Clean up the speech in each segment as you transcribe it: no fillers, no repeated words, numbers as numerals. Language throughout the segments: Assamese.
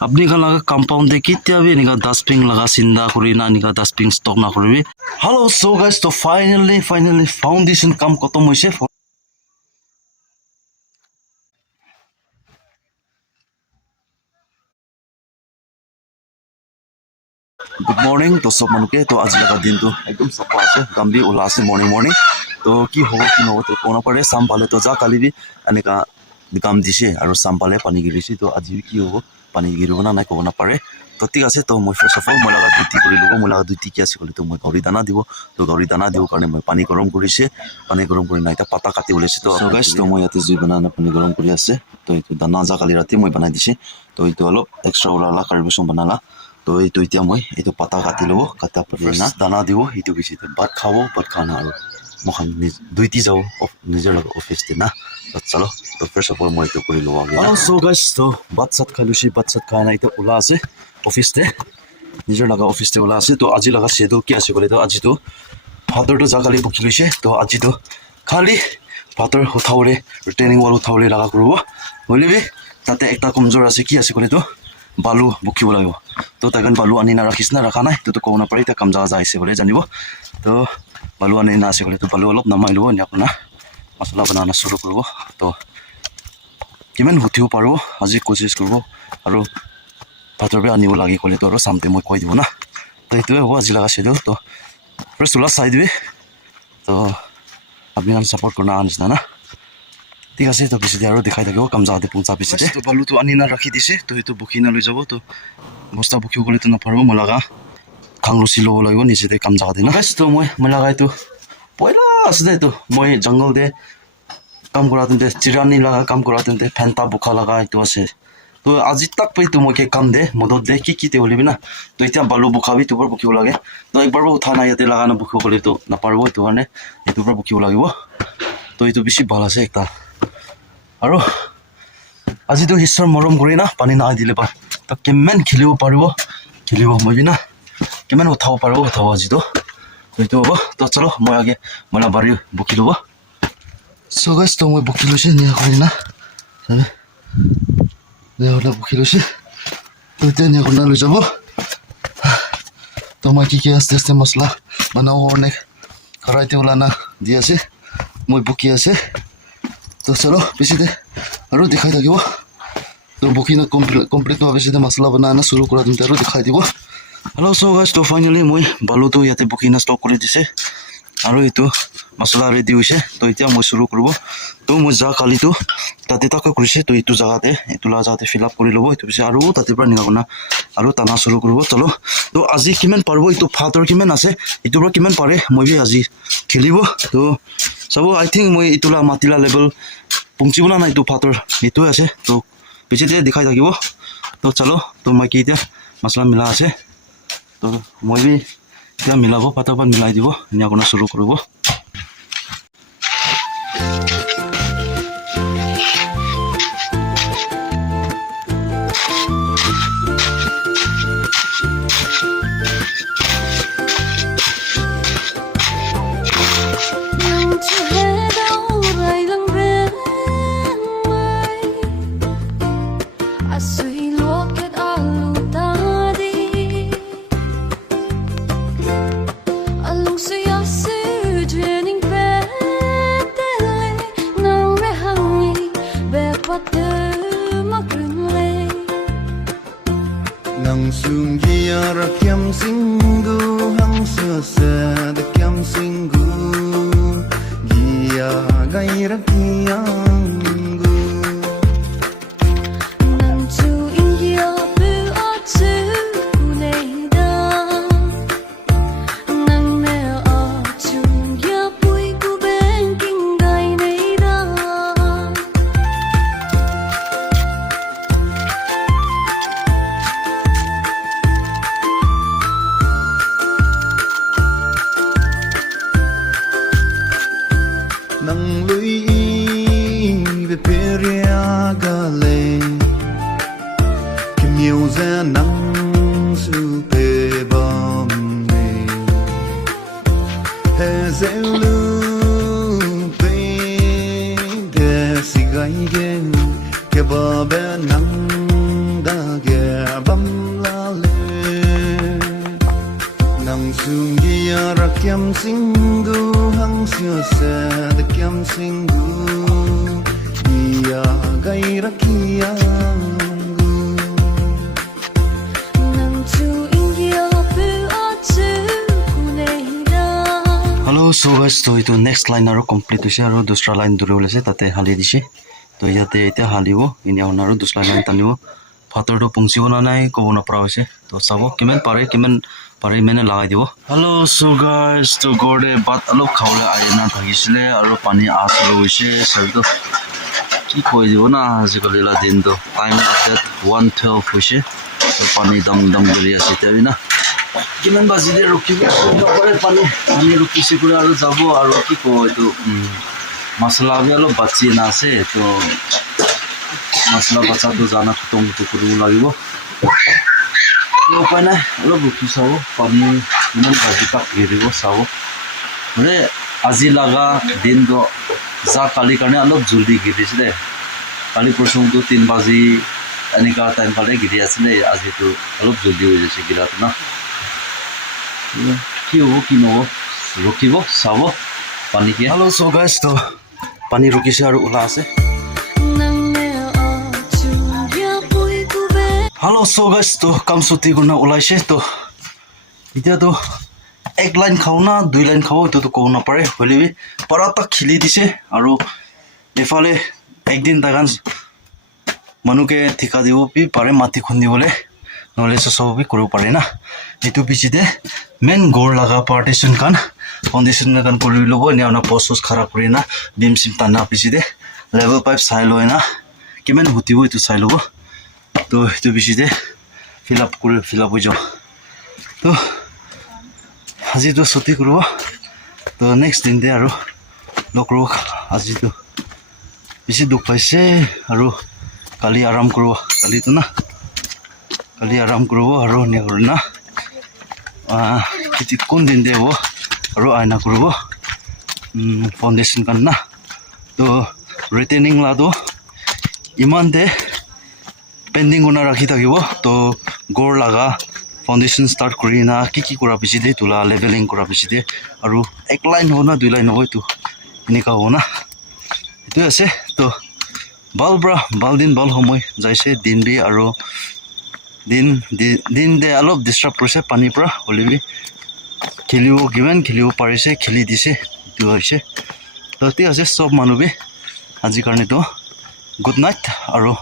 আপনি খালা কম্পাউন্ডে কিতিয়াবি নিকা ডাস্টবিন লাগা চিন্তা করি না নিকা ডাস্টবিন স্টক না করবি হ্যালো সো গাইস তো ফাইনালি ফাউন্ডেশন কাম খতম হইছে গুড মর্নিং তো সব মানুষকে তো আজি লাগা দিন তো একদম সাফা আছে গাম্বি ওলা আছে মর্নিং তো কি হব কি নহব তো কোন পারে সাম পালে তো যা কালিবি এনেকা কাম দিছে আৰু সাম পালে পানী গিৰিছে তো আজি কি হব পানী গিৰিব না নাই ক'ব নাপাৰে তো ঠিক আছে তো মই ফাৰ্ষ্ট অফ অল মই লাগা ডিউটি কৰি ল'ব মই লাগা ডিউটি কি আছে ক'লে তো মই গৰি দানা দিব তো গৰি দানা দিও কাৰণে মই পানী গৰম কৰিছে পানী গৰম কৰি নাই পাতা কাটি ওলাইছে তো গাইছ তো মই ইয়াতে জুই বনানা পানী গৰম কৰি আছে তো এইটো দানা যা কালি ৰাতি মই বনাই দিছে তো এইটো অলপ এক্সট্ৰা ওলালা কাৰ্বিছন বনালা তো এইটো এতিয়া মই এইটো পাতা কাটি ল'ব কাটা পৰি না দানা দিব এইটো বেছি ভাত খাব ভাত খানা আৰু মই ডিউটি যাও নিজৰ লগত অফিচতে না তো চলো তো ফাৰ্ষ্ট অফ অল মই এইটো কৰি লওঁ আগে সো গাইছ তো ভাত চাত খাই লৈছি ভাত চাত খাই নাই তো ওলা আছে অফিচতে নিজৰ লগা অফিচতে ওলা আছে তো আজি লগা শ্বেডুল কি আছে ক'লে তো আজিতো ভাতৰটো যা কালি বকি লৈছে তো আজিতো খালি ভাতৰ উঠাবলৈ ৰিটাৰ্নিং ৱাল উঠাবলৈ লগা কৰিব বুলিবি তাতে এটা কমজোৰ আছে কি আছে ক'লে তো বালু বকিব লাগিব তো তাই কাৰণে বালু আনি নাৰাখিছ না ৰাখা নাই তো ক'ব নাপাৰি এতিয়া কাম যা আহিছে বোলে জানিব তো বালু আনি না আছে ক'লে তো বালু অলপ নামাই ল'ব এনে আপোনাৰ মছলা বনানা চুৰু কৰিব তো কিমান উঠিব পাৰোঁ আজি কোচিছ কৰিব আৰু ভাতৰ পৰা আনিব লাগে ক'লে তো আৰু চামতে মই কৈ দিব না তো সেইটোৱে হ'ব আজি লগা শ্বেডুল তো ফাৰ্ষ্ট ওলা চাই দিবি তো আপুনি ছাপৰ্ট কৰিব নিচিনা না ঠিক আছে তো পিছতে আৰু দেখাই থাকিব কাম যাওঁতে পঞ্চা পিছতে তো বালুটো আনি না ৰাখি দিছে তো সেইটো বকি না লৈ যাব তো বস্তা বকিব গ'লেতো নাপাৰিব মই লগা খাং লুচি ল'ব লাগিব নিজতে কাম যাওঁতে না তো মই লগা এইটো পইলা আছে এইটো মই জংঘলতে কাম কৰা তেন্তে চিৰাণী লগা কাম কৰা তেন্তে ফেণ্টা বোকা লগা এইটো আছে তো আজি তাক এইটো মই কাম দে মদত দে কি দে ওলিবি না তো এতিয়া বালু বোকাবি তোৰ পৰা বকিব লাগে তো একবাৰ উঠা নাই ইয়াতে লগা না বকিব গ'লেতো নাপাৰিব এইটো কাৰণে এইটোৰ পৰা বকিব লাগিব তো এইটো বেছি ভাল আছে একটা আৰু আজিতো ঈশ্বৰ মৰম কৰি না পানী নাই দিলে বা তো কিমান খেলিব মই না কিমান উঠাব পাৰিব উঠাব আজিতো এইটো হ'ব তো চলো মই আগে মই বাৰী বকি ল'ব সো গাইছ তো মই বকি লৈছে নিয়া কৰি না দেহলে বকি লৈছে তো এতিয়া নিয়া কৰি লৈ যাব তো মই কি আস্তে মছলা বনাব কাৰণে খৰাইতে ওলানা দি আছে মই বকি আছে তো চলো পিছতে আৰু দেখাই থাকিব তো বকি না কমপ্লিট নোহোৱা পিছতে মছলা বনানা চুৰু কৰা দিওঁতে আৰু দেখাই দিব হেল্ল' সো গাইছ তো ফাইনেলি মই বালুটো ইয়াতে বকি না ষ্টক কৰি দিছে আৰু এইটো মছলা ৰেডি হৈছে তো এতিয়া মই চুৰু কৰিব তো মই যা কালিতো তাতে তাকে কৰিছে তো এইটো জেগাতে এইটো জেগাতে ফিল আপ কৰি ল'ব এইটো পিছত আৰু তাতে পৰা নিগাব না আৰু টানা চুৰু কৰিব চলো তো আজি কিমান পাৰিব এইটো ভাতৰ কিমান আছে এইটোৰ পৰা কিমান পাৰে মই বি আজি খেলিব তো চাব আই থিংক মই এইটো মাতিলা লেভেল পঞ্চিব না নাই এইটো ভাতৰ এইটোৱে আছে তো পিছতে দেখাই থাকিব তো চলো তো মই কি এতিয়া মছলা মিলা আছে তো মই বি এতিয়া মিলাব পাতৰ পৰা মিলাই দিব এনে আপোনাৰ চুৰু কৰিব nang sung gia ra kem singu hang sa sa da kem singu gia gai ra kiangu nang chu india bu a chu nei da nang ne a chu ya pui ku ben king gai nei da nang lui về peria gale kim yêu ra nang su pe bom ne he zeu lu pe de si gai gen ke ba be nang da ge Iya rakyam singdu hang sio se de kyam singdu Iya gai rakyanggu Nang chu ingya pu achu kuneira Hello, so guys, to itu next line aro complete hoise aro dusra line dure ase tate hali dise. To yate eta halibo ini aro dusra line tanibo. Phator to pungsibo na nai kobo na pra hoise. To sabo kimen pare mene lagai dibo. Hello, so guys, to gorde bat alop khawle ayena thagisile aro pani aslo hoise sabto ki koi dibo na azikali la din to time at 1:12 hoise. To pani dam gari ase tabina. কিমান বাজিলে ৰখিব নকৰে পানী ৰখি সিকুৰা আৰু যাব আৰু কি কয় এইটো মছলা বি অলপ বাচি না আছে তো মছলা বাচাটো জানা খতম কৰিব লাগিব উপায় নাই অলপ ৰখি চাব পানী ইমান ভাজি কাপ দিব চাব মানে আজি লগা দিনটো যা কালি কাৰণে অলপ জলদি গিৰিছিলে কালি প্ৰথমটো 3 বাজি এনেকা টাইম পালে গিৰি আছিলে আজিতো অলপ জলদি হৈ গৈছে গিৰাটো না কি হ'ব কি নহ'ব ৰখিব চাব পানী কি হেল্ল' চ' গাইজ তো পানী ৰখিছে আৰু ওলা আছে Nang me achu ya pui kube hello' so' guys তো কাম ছুটি কৰি ওলাইছে তো এতিয়াতো এক লাইন খাওঁ না 2 লাইন খাওঁ এইটোতো ক'ব নাপাৰে হ'লেবি পাৰা তাক খিলি দিছে আৰু এফালে একদিন তাগান মানুহকে ঠিকা দিব পাৰে মাটি খুন্দিবলৈ নহ'লে চব কৰিব পাৰে না এইটো পিছতে মেইন গড় লগা পাৰ্টিশ্যন কান ফাউণ্ডেশ্যন কান কৰি ল'ব এনে আপোনাৰ পষ্ট খাৰা কৰি না বিম চিম টানা পিছতে লেভেল পাইপ চাই লয় না কিমান হুটিব এইটো চাই ল'ব তো এইটো পিছতে ফিল আপ হৈ যাওঁ তো আজিতো ছুটি কৰিব তো নেক্সট দিনতে আৰু লগ কৰিব আজিতো বেছি দুখ পাইছে আৰু কালি আৰাম কৰিব কালিতো না কালি আৰাম কৰিব আৰু নেহৰ না খেতি কোন দিন দেব আৰু আইনা কৰিব ফাউণ্ডেশ্যন কাৰণ না তো ৰিটেইনিং লাটো ইমান দে পেণ্ডিং কৰি ৰাখি থাকিব তো গড় লগা ফাউণ্ডেশ্যন ষ্টাৰ্ট কৰি না কি কৰা পিছতে তোলা লেভেলিং কৰা পিছতে আৰু 1 লাইন হ'ব না 2 লাইন হ'ব এইটো এনেকুৱা হ'ব না এইটোৱে আছে তো ভাল দিন ভাল সময় যাইছে দিন দি আৰু দিন দে অলপ ডিষ্টাৰ্ব কৰিছে পানীৰ পৰা হ'লেবি কিমান খেলিব পাৰিছে খেলি দিছে এইটো হৈছে তো ঠিক আছে চব মানুহবি আজিৰ কাৰণেতো গুড নাইট আৰু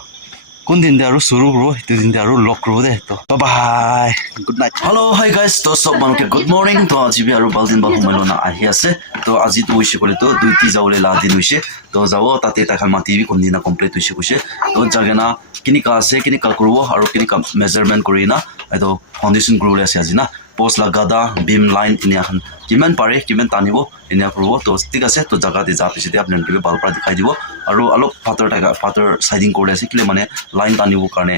কোন দিন দে আৰু চুৰু কৰিব সেইটো দিন দে আৰু লগ কৰিব দে তো bye good night hello' hi guys তো চব মানুহকে গুড মৰ্ণিং তো আজি আৰু ভাল দিন ভাল সময় লনা আহি আছে তো আজিতো হৈছে ক'লে তো 2 যাবলৈ লা দিন হৈছে তো যাব তাতে তাখান মাতিবি কোনদিনা কমপ্লিট হৈছে কৈছে তো জাগেনা কেনেকুৱা আছে কেনেকুৱা কৰিব আৰু কেনেকুৱা মেজাৰমেণ্ট কৰি না এইটো ফাউণ্ডেশ্যন কৰিবলৈ আছে আজি না পোষ্ট লাগাদা বিম লাইন এনে এখন কিমান পাৰে কিমান টানিব এনে কৰিব তো ঠিক আছে তো জাগাতে যা পিছতে আপোনালোকে ভাল পৰা দেখাই দিব আৰু অলপ ফাটাৰ চাইডিং কৰি আছে কিলে মানে লাইন টানিবৰ কাৰণে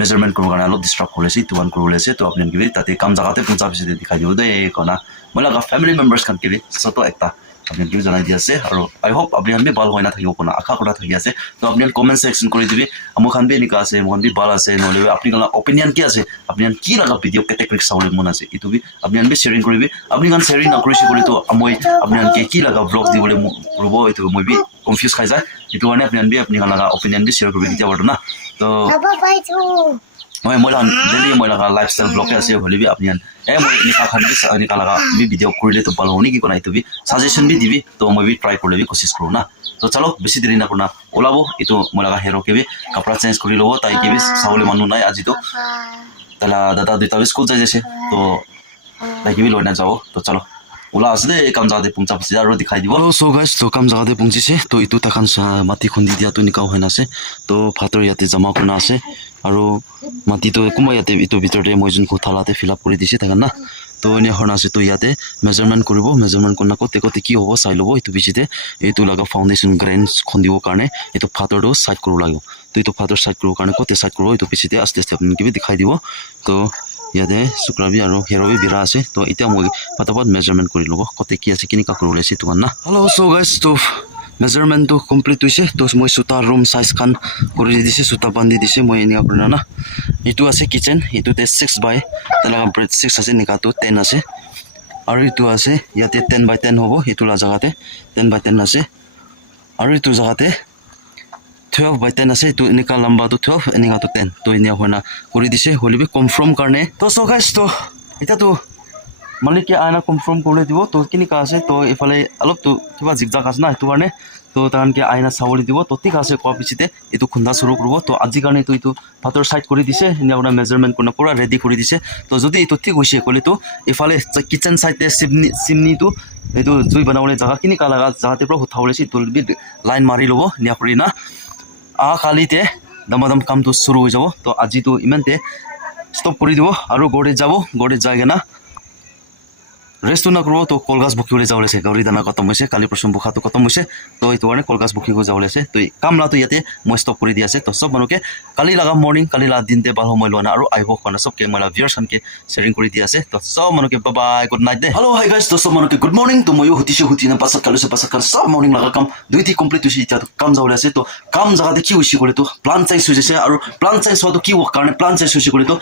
মেজাৰমেণ্ট কৰিবৰ কাৰণে অলপ ডিষ্টাৰ্ব কৰি আছে ইটো কৰিবলৈ আছে তো আপোনালোকে তাতে কাম জাগাতে পঞ্চাছ পিছতে দেখাই দিব দেই কনা মই লগা ফেমিলি মেম্বাৰ্ছ খান কিবি চত একটা আপোনালোকে জনাই দি আছে আৰু আই হোপ আপোনালোকে ভাল হয় না থাকিব কোনা আশা কৰা থাকি আছে তো আপোনালোকে কমেণ্ট ছেকশ্যন কৰি দিবি মোৰ খান বি এনেকুৱা আছে মোৰ খান বি ভাল আছে নহ'লে আপোনালোকৰ অপিনিয়ন কি আছে আপোনালোকে কি লগা ভিডিঅ' কেটেগৰী চাবলৈ মন আছে এইটো বি আপোনালোকে শ্বেয়াৰিং কৰিবি আপোনালোকে শ্বেয়াৰিং নকৰিছে বুলি তো মই আপোনালোকে কি লগা ব্লগ দিবলৈ ৰ'ব এইটো মই বি কনফিউজ খাই যায় এইটো কাৰণে আপোনালোকৰ লগা অপিনিয়ন বি শ্বেয়াৰ কৰিবি কেতিয়া বাৰু না তো মই ডেইলি লগা লাইফষ্টাইল ব্লগে আছে হ'লেবি আপোনালোকে মই এনেকুৱা খান এনেকুৱা লগা বি ভিডিঅ' কৰিলে তো ভাল হ'ব নেকি কোনা এইটো বি সাজেশ্যন বি দিবি তো মই বি ট্ৰাই কৰিলে বি কোচিছ কৰোঁ না তো চালো বেছি দেৰি নকৰোঁ ওলাব এইটো মই লগা হেৰকে বি কাপোৰ চেঞ্জ কৰি ল'ব তাইকে বি চাবলৈ মানুহ নাই আজিতো তালা দাদা দুটা বি স্কুল যাই আছে তো তাইকে বি লৈ নাযাব তো চালো ওলা আছে দে কাম জাগাতে পঞ্চা পিছে আৰু দেখাই দিব চ' গাইজ তো কাম জাগাতে পঞ্চিছে তো এইটো তাখান মাটি খুন্দি দিয়াটো এনেকুৱা হৈ নাছে তো ভাতৰ ইয়াতে জমা কৰি আছে আৰু মাটিটো কোনোবা ইয়াতে এইটো ভিতৰতে মই যোনটো থালাতে ফিল আপ কৰি দিছে তাখান না তো এনে হৰ্ণ আছে তো ইয়াতে মেজাৰমেণ্ট কৰিব মেজাৰমেণ্ট কৰি ক'তে কি হ'ব চাই ল'ব এইটো পিছতে এইটো লগা ফাউণ্ডেশ্যন গ্ৰেইন খুন্দিবৰ কাৰণে এইটো ফাটৰটো চাইড কৰিব লাগিব তো এইটো ফাটৰ চাইড কৰিবৰ কাৰণে ক'তে চাইড কৰিব এইটো পিছতে আস্তে আপোনালোকে দেখাই দিব তো ইয়াতে শুক্ৰাবি আৰু হেৰবি বিৰা আছে তো এতিয়া মই ফটাফট মেজাৰমেণ্ট কৰি ল'ব ক'তে কি আছে কেনেকুৱা কৰিব ওলাইছে এইটো না হেল্ল' চ' গাইজ তো মেজাৰমেণ্টটো কমপ্লিট হৈছে তো মই চোতা ৰুম চাইজ খান কৰি দিছে চোতা বান্ধি দিছে মই এনেকুৱা আপোনাৰ না এইটো আছে কিচেন এইটোতে 6 বাই তেনেকুৱা 6 আছে এনেকুৱাটো 10 আছে আৰু ইটো আছে ইয়াতে 10x10 হ'ব ইটোলা জাগাতে 10x10 আছে আৰু ইটো জাগাতে 12x10 আছে তো এনেকা লম্বা তো 12 এনেকা তো 10 তো এনে হনা কৰি দিছে হলিবি কনফাৰ্ম কাৰণে তো সো গাইস তো এটা তো মালিকে আইনা কনফাৰ্ম কৰি দিব তো কিনিকা আছে তো ইফালে অলপ তো কিবা জিগজাগ আছে না সেইটো কাৰণে তো তাহানকে আইনা চাবলি দিব তো ঠিক আছে কোৱা পিছতে এইটো খুন্দা শুৰু কৰিব তো আজি কাৰণে এইটো ভাতৰ সাইড কৰি দিছে এনে আপোনাৰ মেজাৰমেন্ট কোনা পুৰা ৰেডি কৰি দিছে তো যদি এইটো ঠিক হৈছে কলে তো ইফালে কিচেন সাইডে সিমনি তো এইটো জুই বনাবলৈ জাগা কিনিকা লাগা জাহাতে পৰা উঠাবলৈ তো লাইন মাৰি লব নিয়া কৰি না কালিতে দমাদম কামটো শুৰু হৈ যাব তো আজি তো ইমানতে স্টপ কৰি দিব আৰু গড়ে যাব গড়ে যায়গে না রেস্ট না করবো তো কলগাছ বুকিলে যাওয়ালেছে গৌরী দানা খতম হয়েছে কালি প্রথম বুখাটো খতম হয়েছে তো এই কারণে কলগাছ বুকিব যাওয়ালেছে তো কামলাটো ইয়াতে মই স্টপ করে দিয়ে আছে তো সব মানুষকে কালি লাগা মর্নিং কালি লাগা দিনতে ভাল সময় লোৱা না আৰু আহিব কোৱা সবকে মই ভিউয়াৰ্স সানকে শেয়াৰিং কৰি দিয়ে আছে তো সব মানুষকে বাই বাই গুড নাইট দে হ্যালো হাই গাইস তো সব মানুষকে গুড মর্নিং তো ময়ো হুতি না পাছত কালি সব মর্নিং লাগা কাম দুইটি কমপ্লিট হৈছে এতিয়া কাম যাওয়ালে আছে তো কাম জায়গাতে কি হৈছে করে তো প্লান সাইজ হৈছে আৰু প্লান সাইজ হতো কি কাৰণে প্লান সাইজ হৈছে কৰে তো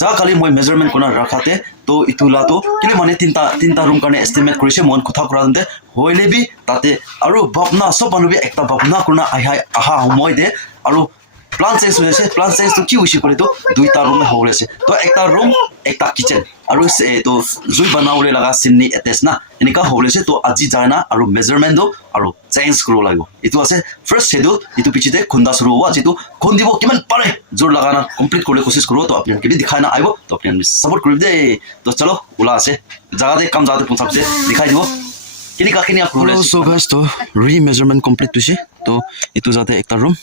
যা কালি মই মেজাৰমেন্ট কোনা ৰাখাতে তো ইতুলাটো কিলে মানে তিনটা ৰুম কাৰণে এস্টিমেট কৰিছে মন কথা কৰাতে হইলেবি তাতে আৰু ভাবনা সব মানুহে একটা ভাবনা কৰনা আহা সময় দে আৰু প্লান চেঞ্জ হৈছে প্লান চেঞ্জ তো কি হৈছে করে তো দুইটা রুম হৈ আছে তো একটা রুম একটা কিচেন আৰু তো জুই বনাবলৈ লাগা সিমনি এটেচ না এনেকা হৈ আছে তো আজি যায় না আৰু মেজাৰমেন্ট আৰু চেঞ্জ কৰিব লাগিব এটো আছে ফাৰ্স্ট শেডিউল এটো পিছতে খুন্দা শুৰু হ'ব যেটো খুন্দিব কিমান পাৰে জোৰ লাগা না কমপ্লিট কৰিবলৈ কোশিশ কৰিব তো আপোনাক কি দেখাই না আইব তো আপোনাক সাপোৰ্ট কৰিব দে তো চলো ওলা আছে জাগাতে কাম জাগাতে পৌঁছাবছে দেখাই দিব কিনিকা কৰিব সো গাইস তো ৰি মেজাৰমেন্ট কমপ্লিট হৈছে তো এটো যাতে একটা ৰুম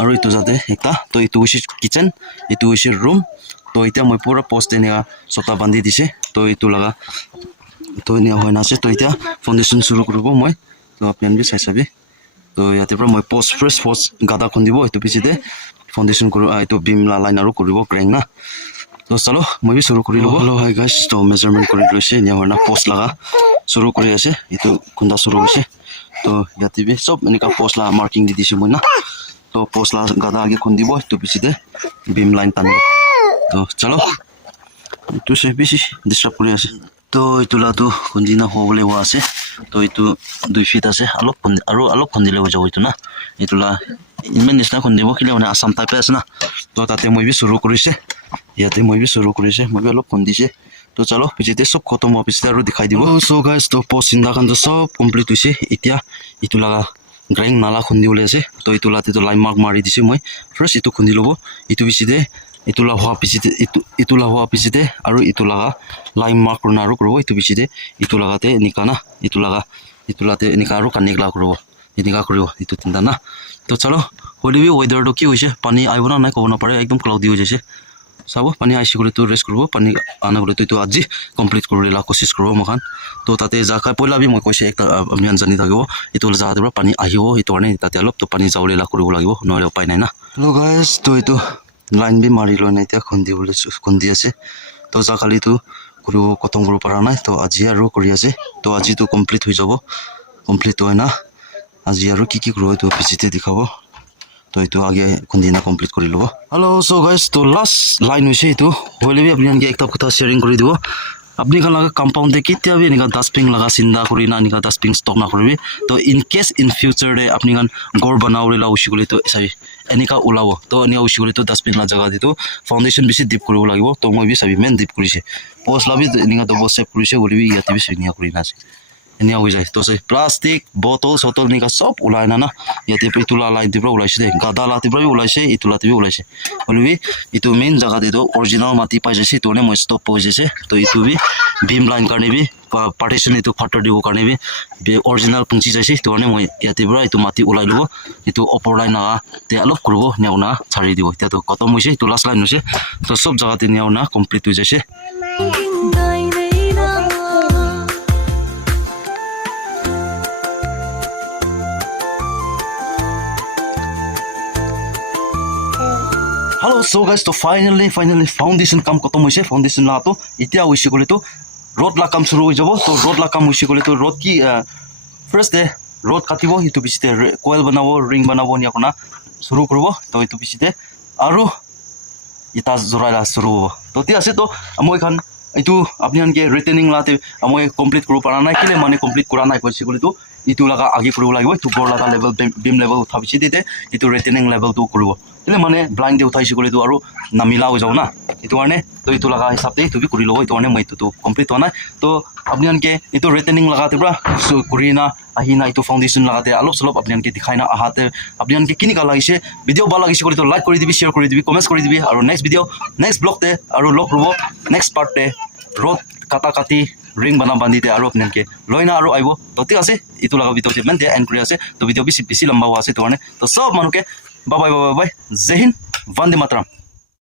আৰু ইটো যাতে একটা তো ইটো হৈছে কিচেন ইটো হৈছে ৰুম তো এতিয়া মই পুৰা পোস্ট এনেকা ছটা বান্ধি দিছে তো ইটো লাগা তো এনে হয় না আছে তো এতিয়া ফাউন্ডেশন শুরু কৰিব মই তো আপোনালোকে চাই চাবি তো ইয়াতে পৰা মই পোস্ট ফ্ৰেশ পোস্ট গাদা খুন্দিব এইটো পিছতে ফাউন্ডেশন কৰিব এইটো বিম লাইন আৰু কৰিব গ্ৰেং না তো চলো মই শুৰু কৰি লব হ্যালো হাই গাইস তো মেজাৰমেন্ট কৰি লৈছে এনে হয় না পোস্ট লাগা শুৰু কৰি আছে এইটো খুন্দা শুরু হৈছে তো ইয়াতে বি সব এনেকা পোস্ট লা মার্কিং দি দিছে মই না তো পোস্ট লা গাদা আগে খুন্দিব এইটো পিছতে বিম লাইন টানিব তো চলো এইটো সে বেশি ডিস্টার্ব কৰি আছে তো ইটোলাটো খুন্দিনা হ'বলৈ হোৱা আছে তো এইটো 2 ফিট আছে অলপ খুন্দিলে হৈ যাব এইটো না ইটোলা ইমান নিচিনা খুন্দিব কিলে মানে আসাম টাইপে আছে না তো তাতে মই বি শুরু কৰিছে ইয়াতে মই বি শুৰু কৰিছে মই বি অলপ খুন্দিছে তো চলো পিছতে সব খতম হোৱা পিছতে আৰু দেখাই দিব সো গাইস তো পোস্ট চিন্তাকান্ত সব কমপ্লিট হৈছে এতিয়া ইটো লাগা গ্ৰেং নালা খুন্দিবলৈ আছে তো ইটোলাতে তো লাইন মাৰ্ক মাৰি দিছে মই ফাৰ্স্ট ইটো খুন্দি ল'ব ইটো পিছতে ইটোলা হোৱা পিছতে আৰু ইটো লাগা লাইন মাৰ্ক কৰনা আৰু কৰিব ইটো পিছতে ইটো লাগাতে এনেকা না ইটোলাতে এনেকা আৰু কানিকলা কৰিব এনেকা কৰিব ইটো তিনটা না তো চলো হলিবি ওয়েদাৰটো কি হৈছে পানী আহিব না নাই ক'ব নাপাৰে একদম ক্লাউডি হৈ যাইছে চাব পানী আহিছে গ'লে তো ৰেষ্ট কৰিব পানী আনা গ'লে তো আজি কমপ্লিট কৰিবলৈ কোশিশ কৰিব মখান তো তাতে জাকা পইলা বি মই কৈছে একটা অভিযান জানি থাকিব এইটো জাগাতে পৰা পানী আহিব এইটো কাৰণে তাতে অলপ তো পানী যাবলৈ কৰিব লাগিব নহ'লে উপায় নাই না হেল্ল' গাইছ তো এইটো লাইন বি মাৰি লৈ নাই এতিয়া খুন্দি আছে তো জাকালিটো কৰিব খতম কৰিব পৰা নাই তো আজি আৰু কৰি আছে তো আজিটো কমপ্লিট হৈ যাব কমপ্লিট হয় না আজি আৰু কি কৰিব এইটো পিছতে দেখাব তো এইটো আগে খুন্দিনা কমপ্লিট কৰি ল'ব হেল্ল' সো গাইছ তো লাষ্ট লাইন হৈছে এইটো হ'লে বি আপোনালোকে একটা কথা শ্বেয়াৰিং কৰি দিব আপনি খান লাগা কম্পাউন্ডে কেতিয়া বি এনেকা ডাস্টবিন লাগা চিন্তা কৰি না এনেকা ডাস্টবিন ষ্টক না কৰিবি তো ইন কেস ইন ফিউচাৰ দে আপনি খান গড় বনাবলৈ লা উচি গলি তো চাবি এনেকা ওলাব তো এনে উচি গলি তো ডাস্টবিন লা জাগা দিতো ফাউন্ডেশন বেছি ডিপ কৰিব লাগিব তো মই বি চাবি মেন ডিপ কৰিছে পোষ্ট লাবি এনেকা ডবল শেপ কৰিছে বুলি বি ইয়াতে বি এনেকা কৰি না আছে এনে হৈ যায় তো প্লাষ্টিক বটল সটল এনেকা সব ওলাই না ইয়াতে ইটোলা লাইন দিব ওলাইছে দে গাদা লাতি পৰা ওলাইছে ইটোলাতে বি ওলাইছে হলিবি ইটো মেইন জাগা দিতো অৰিজিনাল মাটি পাই যাইছে তোনে মই ষ্টপ হৈ যাইছে তো ইটো বি বিম লাইন কাৰণে বি পাৰ্টিশন ইটো ফাটাৰ দিব কাৰণে বি অৰিজিনাল পুঞ্চি যাইছে তোনে মই ইয়াতে পৰা ইটো মাটি ওলাই লব ইটো অপৰ লাইন না তে অলপ কৰিব নেওনা ছাৰি দিব এতিয়া তো খতম হৈছে ইটো লাষ্ট লাইন হৈছে তো সব জাগাতে নেওনা কমপ্লিট হৈ যাইছে Hello, so guys, to finally foundation kam kotom hoise foundation la to itia hoise gole to road la kam shuru hoi jabo to road la kam hoise gole to road ki first day road katibo itu bisite coil banabo ring banabo ni akona shuru koribo to itu bisite aru ita zoraila shuru hobo to ti ase to moi khan এইটো আপোনালোকে ৰিটেনিং লাতে মই কমপ্লিট কৰিব পৰা নাই কিলে মানে কমপ্লিট কৰা নাই কৈছে ক'লেতো ইটো লগা আগে কৰিব লাগিব ইটো গড় লগা লেভেল বিম লেভেল উঠাবিছে দিতে ইটো ৰিটেনিং লেভেলটো কৰিব কিলে মানে ব্লাইণ্ড দি উঠাইছে ক'লেতো আৰু নামিলা হৈ যাওঁ না এইটো কাৰণে তো ইটো লগা হিচাপতে তুমি কৰি ল'ব এইটো কাৰণে মই এইটোতো কমপ্লিট হোৱা নাই তো আপোনালোকে এইটো ৰিটেনিং লগাতে পৰা কৰি না আহি না এইটো ফাউণ্ডেশ্যন লগাতে অলপ চলপ আপোনালোকে দেখাই না আহাতে আপোনালোকে কেনেকুৱা লাগিছে ভিডিঅ' ভাল লাগিছে ক'লেতো লাইক কৰি দিবি শ্বেয়াৰ কৰি দিবি কমেণ্টছ কৰি দিবি আৰু নেক্সট ভিডিঅ' নেক্সট ব্লগতে আৰু লগ ৰ'ব নেক্সট পাৰ্টতে ৰ'দ কাটি ৰিং বান্ধিতে আৰু আপোনালোকে লৈ না আৰু আহিব তো ঠিক আছে এইটো লগা ভিডিঅ'টো ইমান দিয়া এণ্ড কৰি আছে তো ভিডিঅ' বেছি লম্বা হোৱা আছে সেইটো কাৰণে তো চব মানুহকে বাই বাই জয় হিন্দ বন্দে মাতৰম